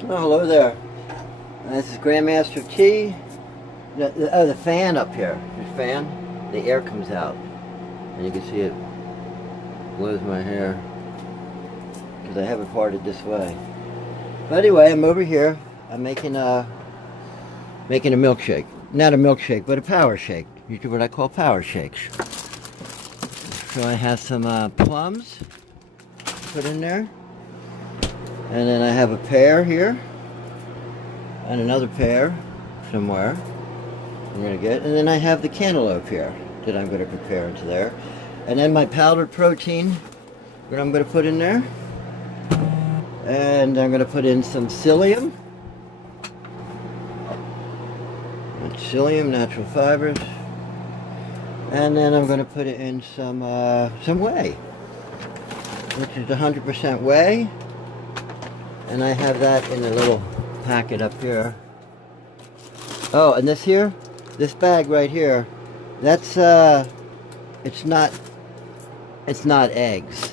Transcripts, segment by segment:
Oh, hello there. This is Grandmaster T. The fan up here. This fan, the air comes out. And you can see it blows my hair. Because I have it parted this way. But anyway, I'm over here. I'm making a milkshake. Not a milkshake, but a power shake. Usually what I call power shakes. So I have some plums put in there. And then I have a pear here. And another pear somewhere. I'm going to get. And then I have the cantaloupe here that I'm going to prepare into there. And then my powdered protein that I'm going to put in there. And I'm going to put in some psyllium. Psyllium, natural fibers. And then I'm going to put it in some whey, which is 100% whey. And I have that in a little packet up here. Oh, and this bag right here, that's it's not eggs.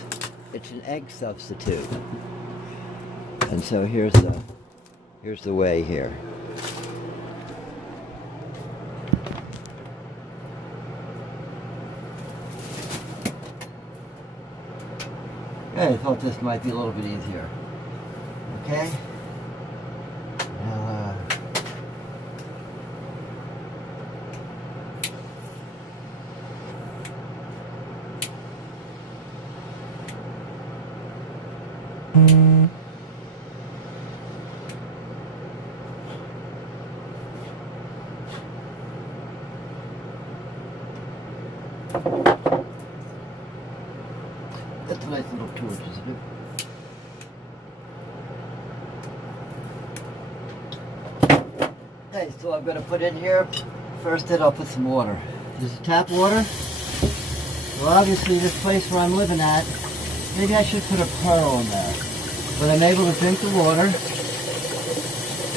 It's an egg substitute. And so here's the whey here. Okay, I thought this might be a little bit easier. Okay. Now, that's a nice little torch, isn't it? Okay, so I'm going to put in here, first I'll put some water. This is tap water. Well, obviously this place where I'm living at, maybe I should put a pearl in there. But I'm able to drink the water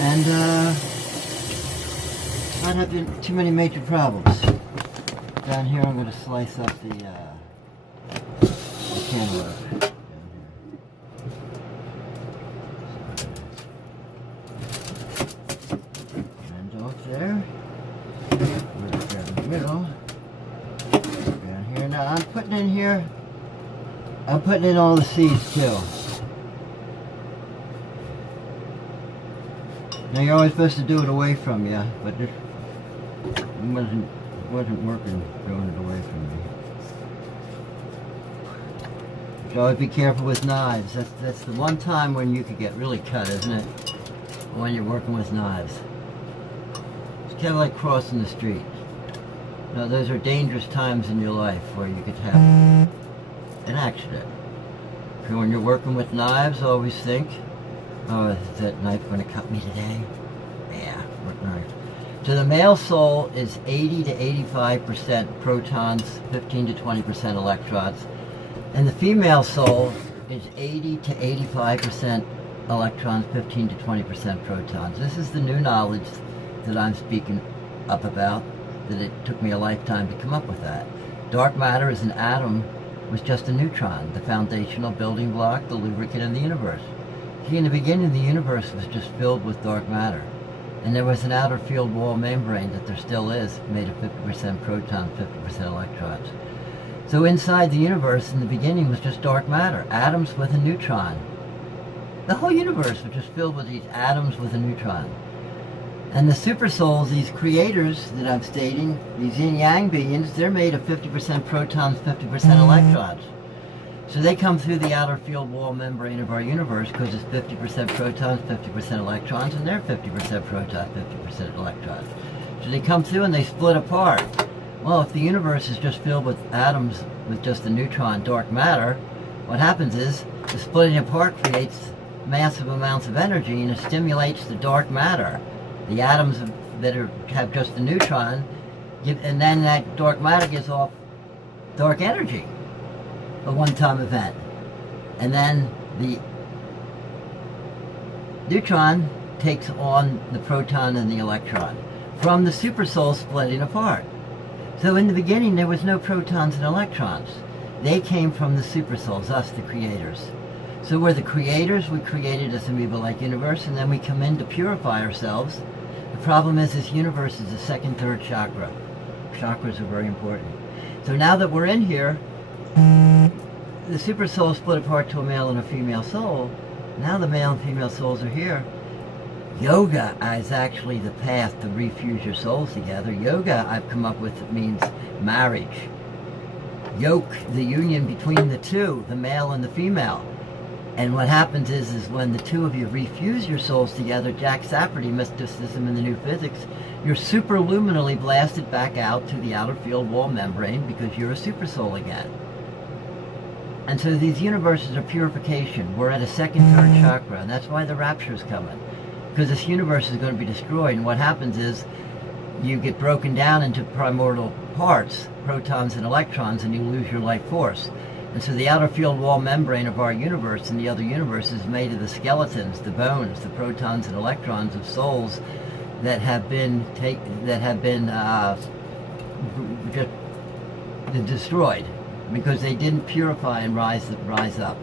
and not have too many major problems. Down here I'm going to slice up the cantaloupe. There. Right there in the middle. Down here. Now I'm putting in all the seeds too. Now you're always supposed to do it away from you, but it wasn't working doing it away from me. So always be careful with knives. That's the one time when you could get really cut, isn't it? When you're working with knives. Kind of like crossing the street. Now those are dangerous times in your life where you could have an accident. So when you're working with knives, always think, oh, is that knife going to cut me today? Yeah, what knife? So the male soul is 80 to 85% protons, 15 to 20% electrons. And the female soul is 80 to 85% electrons, 15 to 20% protons. This is the new knowledge that I'm speaking up about, that it took me a lifetime to come up with that. Dark matter as an atom was just a neutron, the foundational building block, the lubricant in the universe. See, in the beginning, the universe was just filled with dark matter. And there was an outer field wall membrane that there still is, made of 50% protons, 50% electrons. So inside the universe, in the beginning, was just dark matter, atoms with a neutron. The whole universe was just filled with these atoms with a neutron. And the super souls, these creators that I'm stating, these yin-yang beings, they're made of 50% protons, 50% electrons. So they come through the outer field wall membrane of our universe because it's 50% protons, 50% electrons, and they're 50% protons, 50% electrons. So they come through and they split apart. Well, if the universe is just filled with atoms with just the neutron, dark matter, what happens is the splitting apart creates massive amounts of energy and it stimulates the dark matter. The atoms that have just the neutron, and then that dark matter gives off dark energy, a one-time event. And then the neutron takes on the proton and the electron from the supersoul splitting apart. So in the beginning there was no protons and electrons. They came from the supersouls, us, the creators. So we're the creators. We created this amoeba-like universe, and then we come in to purify ourselves. The problem is this universe is the second, third chakra. Chakras are very important. So now that we're in here, the super soul split apart to a male and a female soul. Now the male and female souls are here. Yoga is actually the path to refuse your souls together. Yoga, I've come up with, means marriage. Yoke the union between the two, the male and the female. And what happens is when the two of you refuse your souls together, Jack Safferty, mysticism in the new physics, you're superluminally blasted back out to the outer field wall membrane because you're a super soul again. And so these universes are purification. We're at a second, third chakra, and that's why the rapture is coming. Because this universe is going to be destroyed, and what happens is you get broken down into primordial parts, protons and electrons, and you lose your life force. And so the outer field wall membrane of our universe and the other universe is made of the skeletons, the bones, the protons and electrons of souls that have been destroyed because they didn't purify and rise up.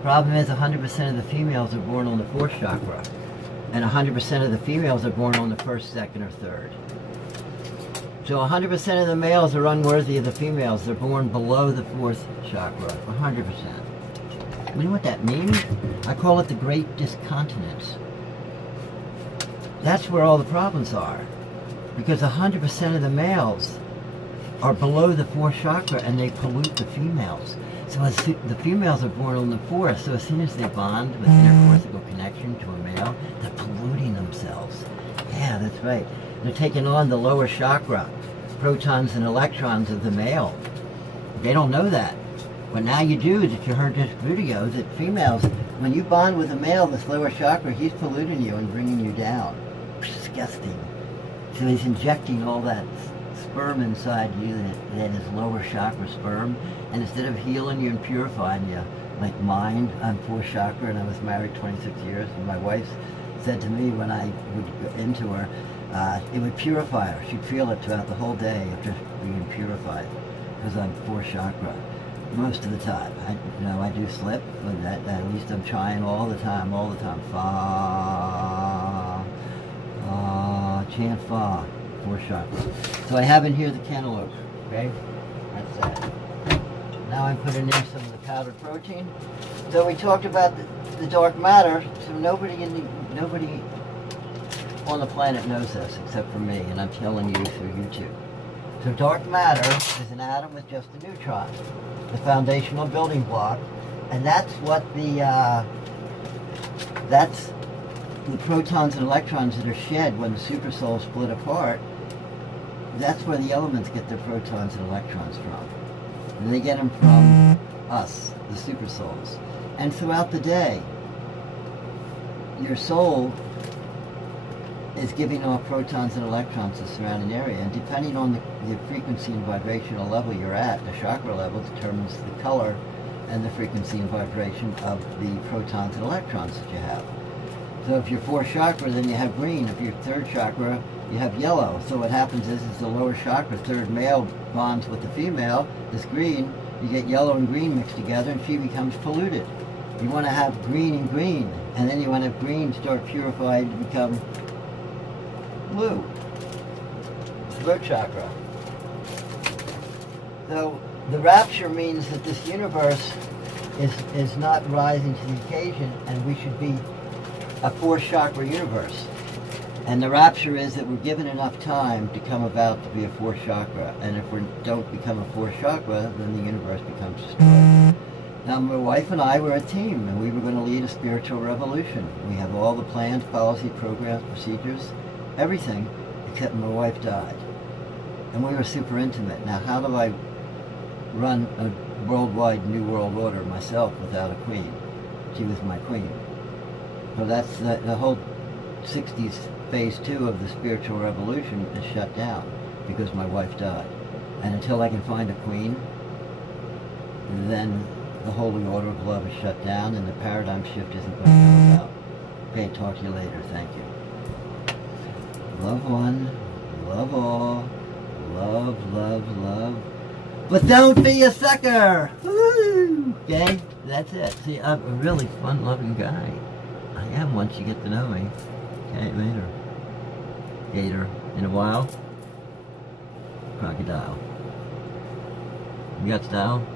Problem is 100% of the females are born on the fourth chakra, and 100% of the females are born on the first, second, or third. So 100% of the males are unworthy of the females. They're born below the fourth chakra, 100%. You know what that means? I call it the great discontinence. That's where all the problems are. Because 100% of the males are below the fourth chakra and they pollute the females. So the females are born on the fourth, so as soon as they bond with intercortical connection to a male, they're polluting themselves. Yeah, that's right. They're taking on the lower chakra, protons and electrons of the male. They don't know that. But now you do, if you heard this video, that females, when you bond with a male, this lower chakra, he's polluting you and bringing you down. Disgusting. So he's injecting all that sperm inside you, that is lower chakra sperm, and instead of healing you and purifying you, like mine, I'm fourth chakra and I was married 26 years, and my wife said to me when I would go into her, it would purify her. She'd feel it throughout the whole day of just being purified, because I'm fourth chakra most of the time. I do slip, but at least I'm trying all the time. Fa, chant fa, fourth chakra. So I have in here the cantaloupe, okay? That's that. Now I'm putting in some of the powdered protein. So we talked about the dark matter, so nobody on the planet knows this except for me, and I'm telling you through YouTube. So dark matter is an atom with just a neutron, the foundational building block, and that's what that's the protons and electrons that are shed when the supersoul split apart. That's where the elements get their protons and electrons from. And they get them from us, the supersouls. And throughout the day, your soul is giving off protons and electrons to the surrounding area. And depending on the frequency and vibrational level you're at, the chakra level determines the color and the frequency and vibration of the protons and electrons that you have. So if you're fourth chakra, then you have green. If you're third chakra, you have yellow. So what happens is the lower chakra, third male, bonds with the female, is green. You get yellow and green mixed together, and she becomes polluted. You want to have green and green, and then you want to have green start purified to become blue. Throat chakra. So the rapture means that this universe is not rising to the occasion, and we should be a fourth chakra universe. And the rapture is that we're given enough time to come about to be a fourth chakra. And if we don't become a fourth chakra, then the universe becomes destroyed. Now, my wife and I were a team, and we were going to lead a spiritual revolution. We have all the plans, policy, programs, procedures, everything, except my wife died. And we were super intimate. Now, how do I run a worldwide new world order myself without a queen? She was my queen. So that's the whole 60s phase 2 of the spiritual revolution is shut down because my wife died. And until I can find a queen, then the holy order of love is shut down and the paradigm shift isn't going to come about. Okay, talk to you later. Thank you. Love one, love all, love, love, love. But don't be a sucker! Woo! Okay? That's it. See, I'm a really fun-loving guy. I am once you get to know me. Okay, later. Gator. In a while, crocodile. You got style?